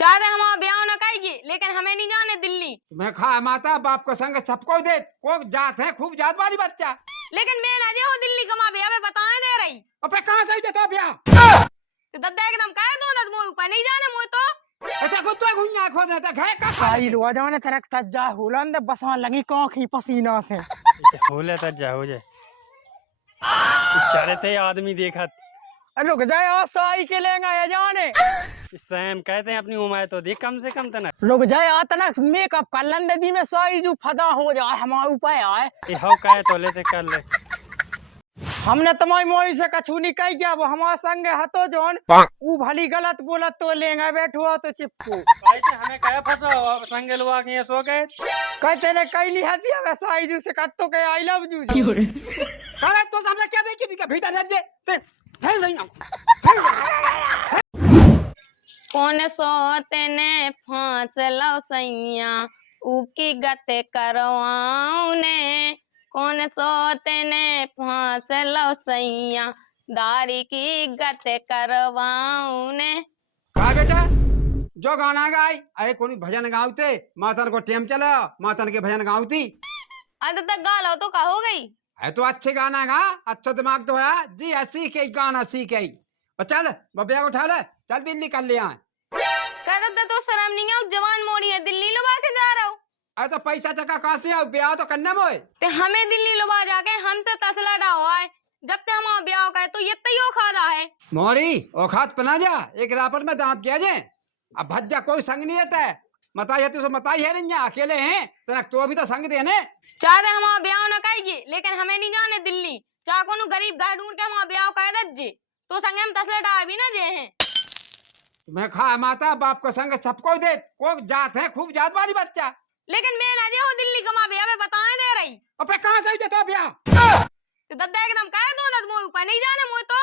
चाहते हमारा ब्याह न करेगी, लेकिन हमें नहीं जाने दिल्ली। मैं खा माता बाप को संग सबको दे, को जात है खूब जात वाली बच्चा। लेकिन मैं ना हो दिल्ली कमा ब्याह में बताए दे रही। अबे कहां से जाता ब्याह? तो दद्दा एकदम कह दो दद मोय ऊपर नहीं जाने मोय तो। ऐसा कुछ तो गुन्ना खो देता घे का साई लो जाने तरक तज्जा हुलन दे बसवा लगी कोखी पसीना से। होले तज्जा हो जाए चले थे आदमी देखत रुक जाए और साई के लेंगे या जाने सैम कहते हैं अपनी उम्र तो देख कम से कम तना रुक जाए आ तनक मेकअप कर लंदे दी में साई जो फदा हो जाए हमारे ऊपर आए। ये हो कहे तो लेते कर ले हमने तुम्हारी मोई से कछु नहीं कही क्या, वो हमारे संग हतो जोन ऊ भली गलत बोलत तो लेंगे बैठो तो चिपको कहते हमें कहे फंसो संगे लुआ के सो गए कहते ने कई नहीं हती है साई जो से कत्तो के आई लव यू करे तो हमने क्या देखी थी भीतर रह दे ते फैल नहीं कौन सोते ने फांस लो सैया उकी गते करवाऊं ने। कौन सोते ने फांस लो सैया दारी की गते करवाऊं ने। का बेटा जो गाना गाई अरे कोई भजन गाउते मातन को टेम चला मातन के भजन गाउती आज तक गा लो तो का हो गई है तो अच्छे गाना गा, अच्छा दिमाग तो है जी, हंसी के गाना सीख आई। और चल बबिया को उठा ले, चल दिल्ली कर ले आए। कह दद्दा तो शर्म नहीं है, जवान मोड़ी है दिल्ली लुबा के जा रहा हूँ। अरे तो पैसा टका कहाँ से आओ, ब्याह तो करने मोए। ते हमें दिल्ली लुबा जाके हमसे तसला डा हुआ है, जब ते हमारा ब्याह का है तो ये तैयो खादा है। मोरी औखात पना जा, एक रापट में दांत किया जे। अब भज्जा कोई संग नहीं रहता है, मताई है तो मताई है नहीं, अकेले हैं तो अभी तो संग देने। चाहते हमारा ब्याह न करेगी, लेकिन हमें नहीं जाने दिल्ली। चाह को गरीब गाय ढूंढ के हमारा ब्याह कर दज्जे तो संगे हम तसला डा भी ना जे हैं। मैं खा माता बाप को संग सबको दे, को जात है खूब जात वाली बच्चा। लेकिन मैं ना जे हो दिल्ली कमा ब्याह में बताए दे रही। अबे कहां से जाता ब्याह? तो दद्दा एकदम कह दो दद मोय ऊपर नहीं जाने मोय तो।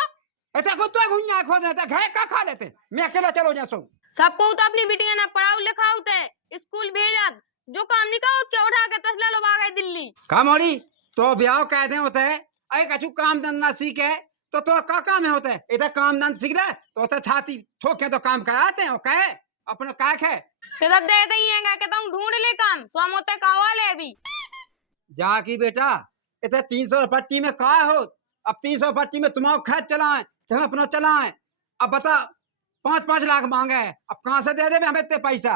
ऐसा कुछ तो गुन्ना खो देता घे का खा लेते, मैं अकेला चलो जा सो। सबको तो अपनी बिटिया ने पढ़ाऊ लिखाऊ थे, स्कूल भेजत, जो काम नहीं कहो क्या उठा के तसला लो आ गए दिल्ली। का मोरी तो ब्याह कहते होते है, अरे कछु काम धंधा सीखे तो का काम है होता है, इधर काम धंधा सीख ले तो छाती ठोके तो काम कराते हैं, कहे अपने काक है ते दद्दा ऐसे ही है कहता हूँ ढूंढ ले काम, सोमोते कावा ले अभी। जा की बेटा इधर 300 पट्टी में का हो, अब 300 पट्टी में तुम्हारा खर्च चलाए हम अपना चलाए। अब बता 5-5 लाख मांगे है, अब कहाँ से दे दे हमें इतने पैसा।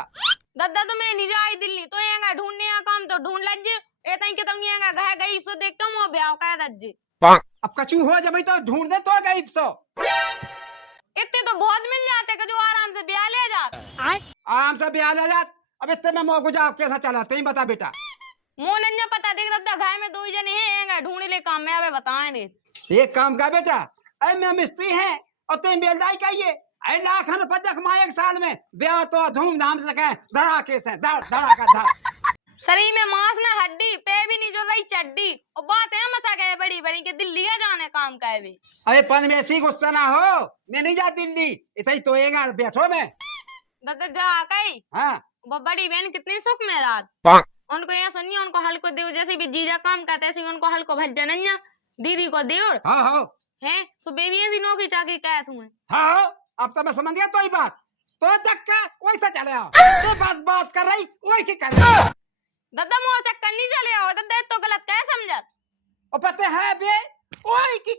दद्दा तो मैं नहीं जाई दिल्ली तो येगा ढूंढने का काम तो ढूंढ लज्जे एता ही के तो येगा गह गई सो देखता हूं ब्याह का दज्जे। अब कचू हो जब तो ढूंढ दे तो गई सो इतने तो बहुत मिल जाते कि जो आराम से ब्याह ले जात। आराम से ब्याह ले जात। अब इतने में मोह गुजार कैसा चला तेरी बता बेटा। मोनन्या पता देख दद्दा घाय में 2 जने हैं येगा ढूंढ ले काम में अबे बताएं दे। एक काम का बेटा, अरे मैं मिस्त्री है और तेरी बेलदाई कहिए, अरे लाख रुपया कमाए एक साल में, ब्याह तो धूमधाम से कहें धड़ाके से धड़ाका धड़। शरीर में मांस ना हड्डी पे भी नहीं जो रही चड्डी और बात है मचा गए बड़ी बड़ी के दिल्ली का जाने काम का भी। अरे पन में ऐसी गुस्सा ना हो, मैं नहीं जा दिल्ली, इतना ही तो बैठो मैं दद्दा जा कई। हाँ बड़ी बहन कितनी सुख में रात उनको यहाँ सुनिए, उनको हल्को देव जैसे भी जीजा काम करते ऐसे उनको हल्को भज्जा नहीं, दीदी को देवर हाँ है सो बेबी ऐसी नौकरी चाकरी कह तू है। हाँ अब तो मैं समझ गया तो ही बात तो चक्का वैसा चले आओ तो बस बात कर रही वही कर रही। दद्दा मोह चक्कर नहीं चले आओ दद्दा तो गलत कह समझत और पता है बे वही की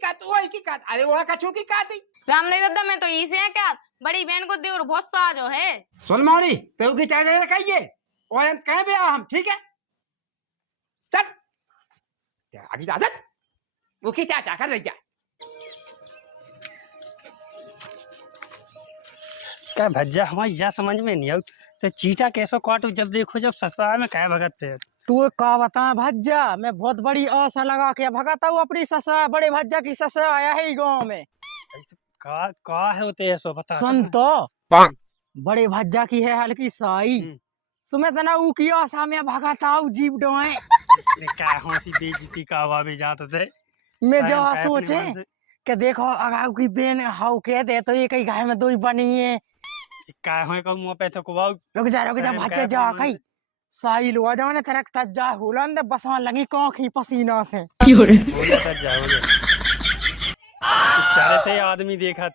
काट अरे वो कछू की काटी राम नहीं दद्दा मैं तो इसे है क्या बड़ी बहन को देवर बहुत साजो है। सुन मौड़ी तेरे की चाय कहिए और कह भी हम ठीक है चल आगे आदत वो की चाचा कर रही जा क्या भज्जा हमारी जा समझ में नहीं आई तो चीटा कैसे काटू जब देखो जब ससुराल में क्या भगत पे तू का बता भज्जा, मैं बहुत बड़ी आशा लगा के भगाता हूँ अपनी ससुरा, बड़े भज्जा की ससुरा आया है गाँव में। का है होते ऐसो बता सुन तो बड़े भज्जा की है हल्की साई सुमित ना ऊ की आशा में भगाता हूँ जीप डोए क्या हंसी बेइज्जती का आवा भी जात थे मैं जो सोचे कि देखो अगर की बेन हाउ के दे तो ये कई गाय में 2 बनी है क्या है को मुंह पे तो को रुक जा भज्जा जा कई साई लो जाने तरक तज्जा हुलन दे बसवा लगी कोखी पसीना से चले थे आदमी देखत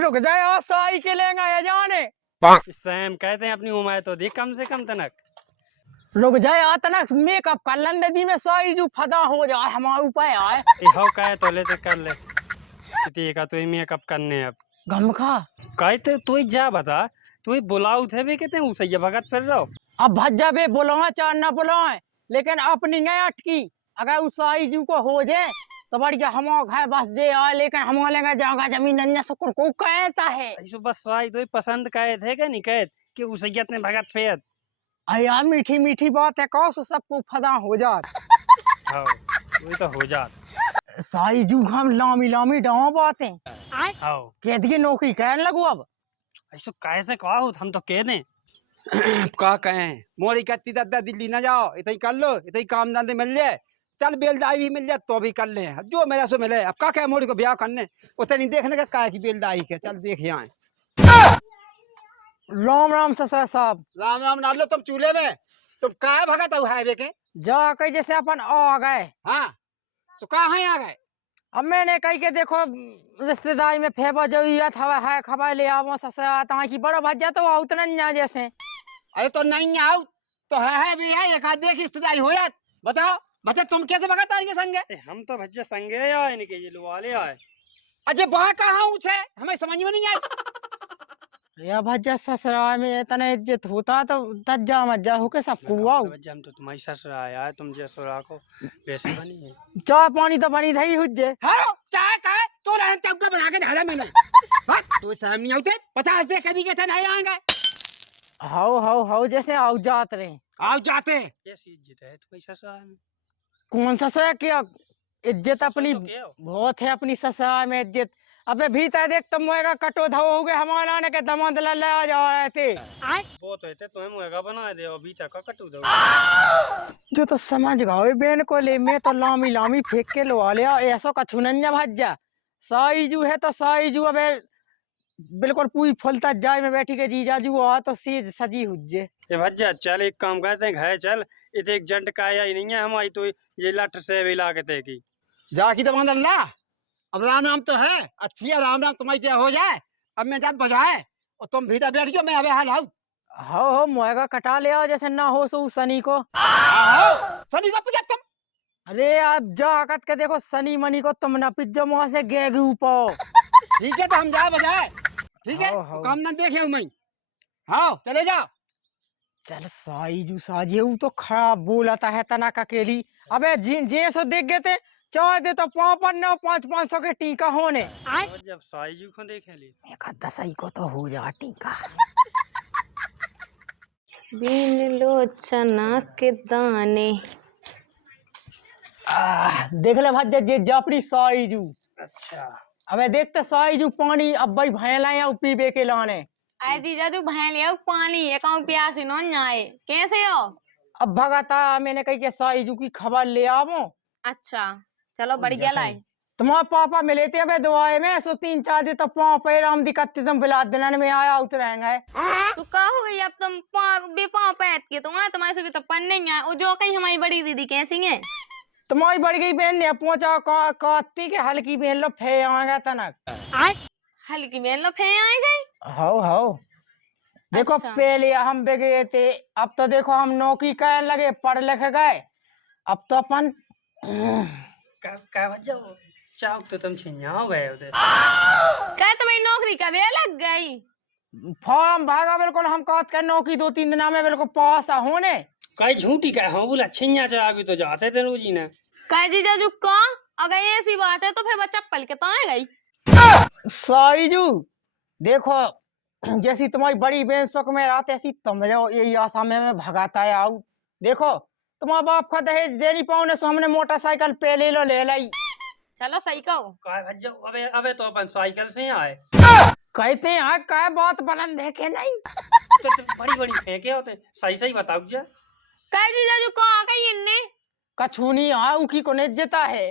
रुक जाए और साई के लेंगे या जाने सैम कहते हैं अपनी उम्र तो देख कम से कम तनक। रुक जाए अतनक मेकअप कर लेने दी में साई जो फदा हो जाए हमारे ऊपर आए ए हो कहे तो ले तो कर ले किती का तो मेकअप करने अब गम खा। कहते तू ही जा बता तू ही बुलाऊ थे भी कहते उसे ये भगत फिर रहो। अब भज्जा बे बुलाए चाहे ना बुलाए लेकिन अपनी नहीं अटकी। अगर उस साई जी को हो जाए तो बढ़िया हम घर बस जे आए लेकिन हम लेंगे जाओगा जमीन नन्या शुक्र को कहता है। ऐसो बस साई तो ही पसंद कहे थे क्या नहीं कहे कि उसे ने भगत फेर। अया मीठी मीठी बात है कहो सो सबको फदा हो जात। हाँ वही तो हो जात। साई जू हम लामी लामी डाव बातें हाँ कह दिए नौकरी कहने लगो अब। ऐसो कैसे कहा हम तो कह दें। का कहें मोरी कत्ती दद्दा दिल्ली ना जाओ इतना ही कर लो इतना ही काम धंधे मिल जाए चल बेलदाई भी मिल जाए तो भी कर ले जो मेरा सो मिले। अब का कहे मोरी को ब्याह करने उतना नहीं देखने का क्या की बेलदाई के चल देख यहाँ। राम राम ससुर साहब। राम राम ना लो तुम चूल्हे में तुम का भगत हो हाईवे के। जा कही जैसे अपन आ गए। हाँ तो कहाँ आ गए। अब मैंने कही के देखो रिश्तेदारी में फेबा जरूरत हवा है खबर ले आवो ससुर ता की बड़ा भज्जा तो उतना ना जैसे। अरे तो नहीं आओ तो है भी है एक आध देख रिश्तेदारी हो जात बताओ बता तुम कैसे भगत आ रही है संगे। हम तो भज्जा संगे आए इनके ये लोग वाले आए। अजय वहाँ कहाँ ऊँचे हमें समझ में नहीं आई। या भज्जा ससुराल में इतना इज्जत होता तो तज्जा मज्जा होके सबको आओ। भज्जा हम तो तुम्हारी ससुर आया है तुम जैसो राखो वैसे बनी है। चाय पानी तो बनी थी हुज्जे। हारो चाय का है तो रहन चौका बना के ढाला मैंने। हाँ तो सामने नहीं आते 50 दे कभी के थे नहीं आएंगे। हाउ जैसे आओ जात रहे आओ जाते कैसी इज्जत है तुम्हारी ससुराल में। कौन ससुर क्या इज्जत अपनी तो क्या हो? बहुत है अपनी ससुराल में इज्जत। अबे भीतर देख तुम मोएगा कटो धो हो गए हमारा ने के दमद ले आ जा रहे थे। वो तो है तुम्हें मुएगा बना दे अभी तक कटू दो। जो तो समझ गए बेन को ले मैं तो लामी लामी फेंक के लो लिया ऐसो का छुनन्या भज्जा। साई जू है तो साई जू अबे बिल्कुल पूरी फुलता जाय में बैठी के जीजा जू आ तो सीज सजी हुज्जे। ये भज्जा चल एक काम करते हैं घर चल इतने एक जंट का आया ही नहीं है हमारी तो ये लट से भी ला के ते की जाकी तो अल्लाह अब राम राम तो है अच्छी है राम राम तुम्हारी क्या हो जाए। अब मैं जात बजाए और तुम भीतर बैठ गयो मैं अबे हाल आऊ। हो मोएगा कटा ले आओ जैसे ना हो सो शनि को। सनी को पिया तुम। अरे आप जाकत के देखो शनि मनी को तुम ना पिज्जो मुँह से गेगू पाओ। ठीक है तो हम जाए बजाए ठीक है हाँ। काम ना देखे मैं। हाँ चले जाओ। चल साई जू साजे वो तो खराब बोलता है तना अकेली। अबे जे सो देख गए थे चाहे दे तो 500 के टीका होने। जब साई जी को देखे ली एक दसई को तो हो जा टीका। बिन लोचना के दाने। देख ले भज्जा जे जापड़ी साई जू। अच्छा अबे देखते साई जू पानी अब भाई भैला या पीबे के लाने। आए जीजा तू भैं लिया पानी एकाउंट प्यासी नो आए कैसे हो। अब भगता मैंने कही के साई जू की खबर ले आवो। अच्छा चलो बढ़िया लाए। तुम्हारे पापा मिले थे अबे दुआए में सो 3-4 दिन तो पाँव पैर आम दिक्कत तुम बिला दिलाने में आया उतरेंगे। तो का हो गई अब तुम बेपाव पैत के तुम्हारे से भी तो पढ़ नहीं आए और जो कहीं हमारी बड़ी दीदी कैसी है। तुम्हारी बड़ी गई बहन ने पहुंचा काती के हल्की बहन लो फे आएगा तनक। हल्की बहन लो फे आए गई। हो देखो अच्छा। पहले हम बिगड़े थे अब तो देखो हम नौकरी करने लगे पढ़ लिख गए अब तो अपन का भज्जा चाव तो तुम छिन्याओ गए उधर क्या तुम्हारी नौकरी कब लग गई। फॉर्म भागा बिल्कुल हम कहत कर नौकरी 2-3 दिन में बिल्कुल पास होने। कई झूठी का हाँ बोला छिन्या चाह अभी तो जाते थे रोजी ना कह जीजा जू का अगर ऐसी बात है तो फिर बच्चा पल के तो आ गई। साईजू देखो जैसी तुम्हारी बड़ी बहन सुख में रहते ऐसी तुम यही आशा में मैं भगाता आऊ। देखो तुम्हारे बाप का दहेज दे नहीं पाऊने सो हमने मोटरसाइकिल पे ले लो ले लाई। चलो सही कहो। का भज्जा अबे तो अपन साइकिल से आए कहते हैं क्या बात बुलंद है के नहीं। तो बड़ी बड़ी फेंके होते सही बताओ जा कह जीजा जू कहाँ गई इनने कछूनी आऊ की को इज्जत है।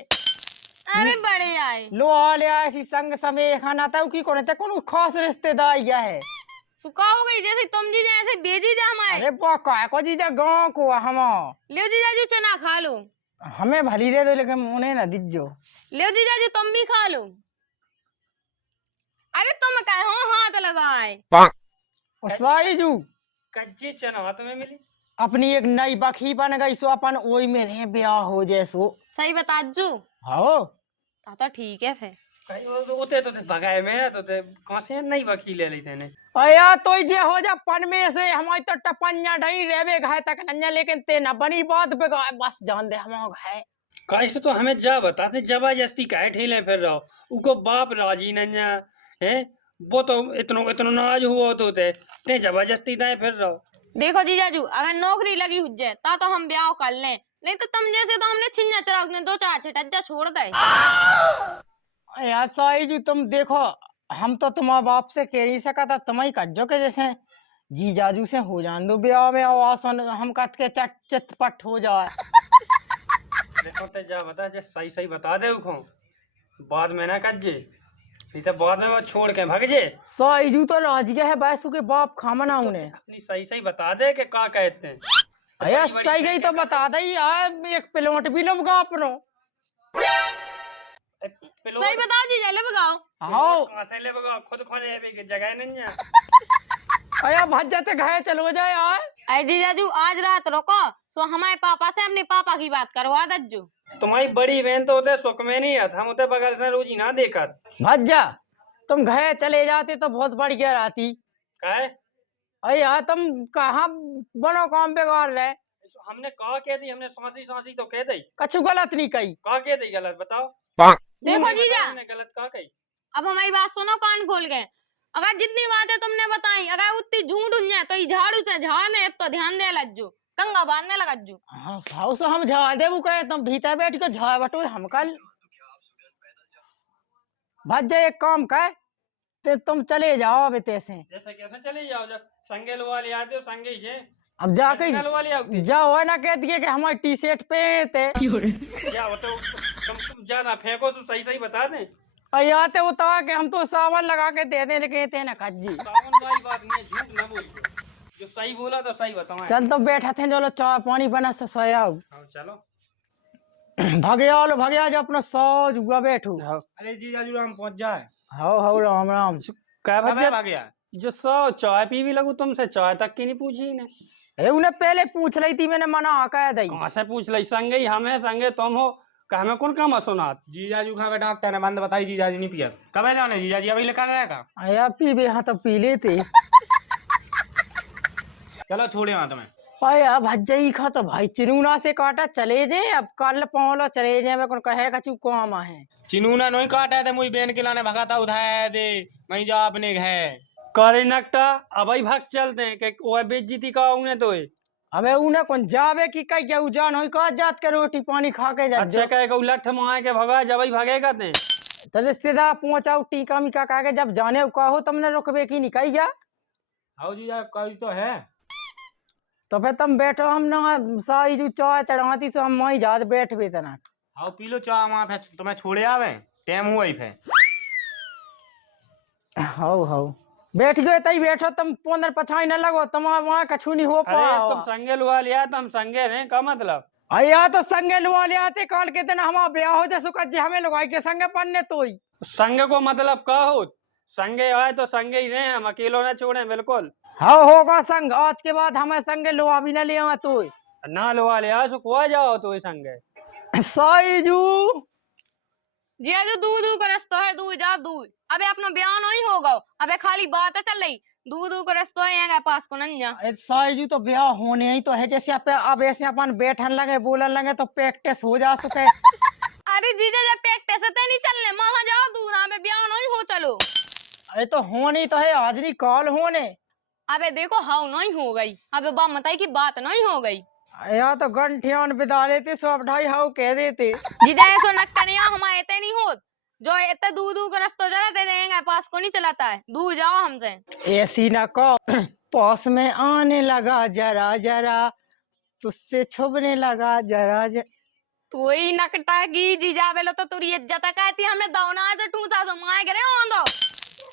अरे बड़े आए लो आ ले ऐसी संग समय खाना था की को ने कोनो खास रिश्तेदार या है। सुखा हो गई जैसे तुम जीजा ऐसे बेजी जा हमारे। अरे का को जीजा गांव को हम ले जीजा जी चना खा लो। हमें भली दे दो लेकिन उन्हें ना दीजो। ले जीजा जी तुम भी खा लो। अरे तुम कहे हो हाथ लगाए और साईजू कच्चे चना हाथ में मिली। अपनी एक नई बखी बन गई सो अपन ओई में रहे ब्याह हो जैसो। सही बता जू। हाँ तो ठीक है फिर। कहीं वो होते तो भगाए में तो कहाँ से नहीं वकील ले लेते ने। अया तो जे हो जा पन में से हमारी तो टपन्या ढई रेवे घाय तक नन्या, लेकिन ते न बनी बात बेगाय बस जान दे हम घाय। कैसे तो हमें जा बताते जबरदस्ती काहे ठेले फिर रहो। उको बाप राजी नन्या है, वो तो इतना इतना नाज हुआ तो ते जबरदस्ती दाए फिर रहो। देखो जीजाजू, अगर नौकरी लगी हुई है तो हम ब्याह कर लें, नहीं तो तुम जैसे तो हमने छिन्या चराग ने 2-4 छिटज्जा छोड़ दे। यार साईजू तुम देखो, हम तो तुम्हारे बाप से कह नहीं सका था, तुम्हारी कज्जो के जैसे जी जाजू से हो जान दो ब्याह में आवास हम कत के चट चितपट हो जाए। देखो ते जा बता जे सही सही बता दे उको, बाद में ना कज्जे, नहीं तो बाद में वो छोड़ के भाग जे। साईजू तो राज गया है बैसू के बाप खामना उन्हें। अपनी सही सही बता दे कि का कहते हैं। अया सही गई तो बता दे यार, एक प्लॉट भी लगा अपनो। सही बताओ जीजा, ले बगाओ। हाँ कहाँ से ले बगा, खुद खोने की जगह नहीं है। अया भज जाते घाय चलो जाए यार। अरे जीजाजू आज रात रुको, सो हमारे पापा से अपने पापा की बात करवा दज्जू। तुम्हारी बड़ी बहन तो उधर सुख में नहीं है, हम उधर बगल से रोजी ना देखत। भज जा, तुम घाय चले जाते तो बहुत बढ़िया रहती। काहे अया तुम कहाँ बनो काम बेगार रहे। हमने कहा कह दी, हमने सांसी सांसी तो कह दी। कछु गलत नहीं कही। कहा कह दी गलत बताओ। देखो नहीं जीजा, बताया हमने गलत कहा कही। अब हमारी बात सुनो कान खोल के। अगर जितनी बातें तुमने बताई अगर उतनी झूठ हुई है तो ये झाड़ू से झाड़ने तो ध्यान दे लज्जू, कंगा बांधने लगज्जू। हाँ साउ से हम झा दे कहे तुम भीतर बैठ के झा बटो हम कल भज जा। एक काम कह ते तुम चले जाओ अब तैसे। जैसे कैसे चले जाओ, जब संगे लो वाले आते हो संगे ही जे। अब जाके संगे लो वाले आते जाओ है ना, कह दिए कि हमारी टी शर्ट पे थे क्या होते हो, तुम जाना फेंको तो सही सही बता दें। आते उतार के हम तो सावन लगा के दे दे, लेकिन कहते ना कज्जी। सावन वाली बात नहीं है, झूठ ना बोल, जो सही बोला तो सही बताओ। चल तो बैठा थे, चलो चाय पानी बना से सोया हाँ चलो। भगया जो अपना सौ जुआ बैठू। अरे जी जाजू हम पहुंच जाए। हो राम राम। क्या कब बच्चा आ गया? जो सौ चाय पी भी लगू, तुमसे चाय तक की नहीं पूछी ने। ए उन्हें पहले पूछ रही थी, मैंने मना कह दी। कहाँ से पूछ ली, संगे ही हमें संगे तुम हो, कहा में कौन काम सुनात। जी जाजू खा बेटा तेने बंद बताई, जी जाजी नहीं पिया। कब है जाने जी जाजी अभी लेकर रहेगा। अया पी बे हाँ तो पी लेते। चलो छोड़े वहां तुम्हें। अया भज्जई खा तो भाई चिरूना से काटा चले जे, अब कल पहुंचो चले जे, मैं कौन कहे कछु काम है। चिनूना नहीं काटा थे, मुझे बेन के लाने भगा था उधार दे, वहीं जा अपने घर। करे नकटा अब ही भाग चलते हैं कि वो बेइज्जती का उन्हें तो है। अबे उन्हें कौन जावे की कई क्या जान हो का जात के रोटी पानी खा के जा। अच्छा कहे कि लठ मार के भगा, जब ही भागेगा ते। तो रिश्तेदार पहुंचाओ टीका मीका कह के, जब जाने का हो तुमने रुकबे की नहीं कही जा। आओ जी जा कही तो है। तो फिर तुम बैठो, हम ना साई जो चाय चढ़ाती सो हम वहीं जात बैठ बे तना। आओ पी लो चाय वहां पे, तुम्हें छोड़े आवे टाइम हुआ ही फे। हो बैठ गए तई बैठो, तुम 15 न लगो, तुम वहाँ कछु नहीं हो अरे तुम पा। संगे लुआ लिया तो हम संगे रहे, का मतलब। अया तो संगे लुआ ले आते, काल के दिन हमारा ब्याह हो जाए सुकत जी हमें लुगाई के संगे पन्ने तो ही। संगे को मतलब का हो, संगे आए तो संगे ही रहे, हम अकेलो ना छोड़े बिल्कुल। हाँ होगा संग, आज के बाद हमें संगे लुआ भी न ले आ तो। ना लुआ लिया सुखवा जाओ तो संगे। साईजू जीजाजू दूध का रास्ता है, दूध जा दूध। अबे अपना ब्याह नहीं होगा, अबे खाली बात चल रही। दूध का रास्ता है यहाँ पास को नंजा। साईजू तो ब्याह होने ही तो है, जैसे अब ऐसे अपन बैठन लगे बोलन लगे तो प्रैक्टिस हो जा सके। अरे जीजा जब प्रैक्टिस से नहीं चलने, वहां जाओ दूर, अबे ब्याह नहीं हो चलो। अरे तो होनी तो है, आज नहीं कॉल होने। अबे देखो हाउ नहीं हो गई, अबे बा बताई की बात नहीं हो गई। यहाँ तो गंठियान बिता देते, सब ढाई हाउ कह देते। जीजा ऐसो नक्करिया हमारे इतने नहीं होत, जो इतने दूर दूर का रास्ता चलाते देंगे पास को नहीं चलाता है, दूर जाओ हमसे। ऐसी ना कहो, पास में आने लगा जरा जरा, तुझसे छुपने लगा जरा जरा। तू ही नकटा की जीजा बेलो तो तुरी इज्जत कहती, हमें दौना से टूटा सो माए करे हो दो।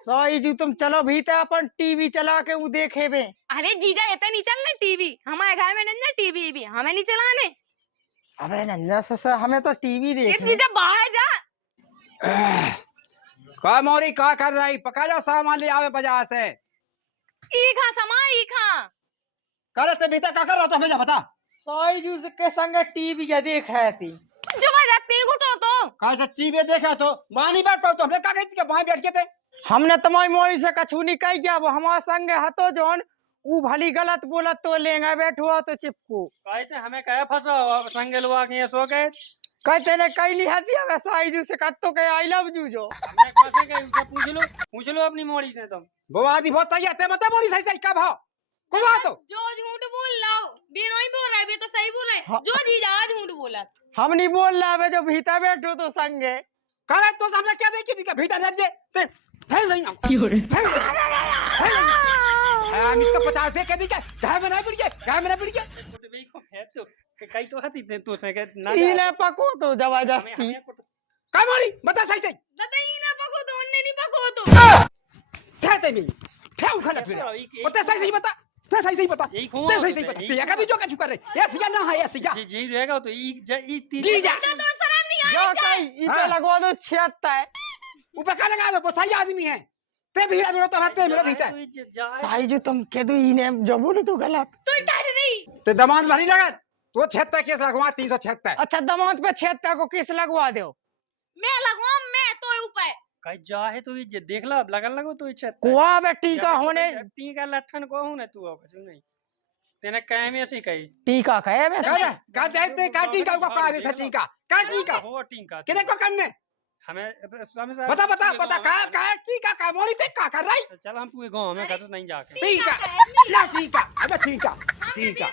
साईजू तुम चलो भीतर, अपन टीवी चला के वो देखे बे। अरे जीजा इतने नहीं चलने टीवी, हमारे घर में नहीं टीवी भी हमें नहीं चलाने। अबे नंजा ससा हमें तो टीवी देखने। जीजा बाहर जा। का मोरी का कर रही, पका जाओ सामान ले आवे बाजार से। ई खा समा ई खा करे ते बेटा का कर रहा तो हमें जा बता। साई जू से के संग टीवी के देखा थी। जबरदस्ती कुछ हो तो कहा से टीवी देखा तो मां नहीं बैठ पाओ तो हमने कहा गई थी कि वहां बैठ के थे। हमने तुम्हारी मोरी से कछु नहीं कही क्या, वो हमारे संग हतो जोन ऊ भली गलत बोलत तो लेंगे बैठो तो चिपको कहते हमें कहे फंसो संगे लोग के सो गए। कहते ने कही नहीं हती अब साई जू से कत्तो के आई लव यू जो हमने कैसे कहे उनसे पूछ लो अपनी मोड़ी से तुम। वो आदि बहुत सही है ते मत मोड़ी सही सही कब हो कोई बात हो। जो झूठ बोल लाओ बे नहीं बोल रहा है बे तो सही बोल रहा है हाँ। जो जीजा आज झूठ बोला हम नहीं बोल रहा है जो भीतर बैठो तो संगे करे तो हमने क्या देखी थी कि भीतर रह जे ते फैल नहीं ना हम इसका 50 दे के दी क्या घर में नहीं पड़ गए घर में नहीं पड़ गए। तो भी को है तो कि कई तो हती थे तो से के ना इने पको तो जबरदस्ती का मोड़ी बता सही सही दादा ई ना पको तो उन्ने नहीं पको तो छाते में क्या उखाड़ा फिर बता सही सही बता ते सही सही बता यही ते सही सही बता ते का जो का कर रहे ऐसे क्या ना है ऐसे क्या जी रहेगा तो ई जी जा तो शर्म नहीं जो कही इते हाँ। लगवा दो 76 ऊपर का लगा दो वो सही आदमी है ते भी मेरा तो हत्ते मेरा भीतर साई जो तुम कह दो इने जो बोले तो गलत। तू टट नहीं ते दमान भरी लगा तो 76 केस लगवा 376। अच्छा दामाद पे 76 को किस लगवा दो मैं लगवा मैं तो ऊपर कई जा है तो ये देख ला लगन लगो तो इच्छा कुआ में टीका होने टीका लठन को हूं ना तू कुछ नहीं तेने कहे में ऐसे कही टीका कहे वैसे का देते का टीका को का दे टीका का टीका हो टीका किने को करने हमें बता बता बता का टीका का मोड़ी ते का कर रही चल हम पूरे गांव में घर नहीं जाके टीका ना टीका अबे टीका टीका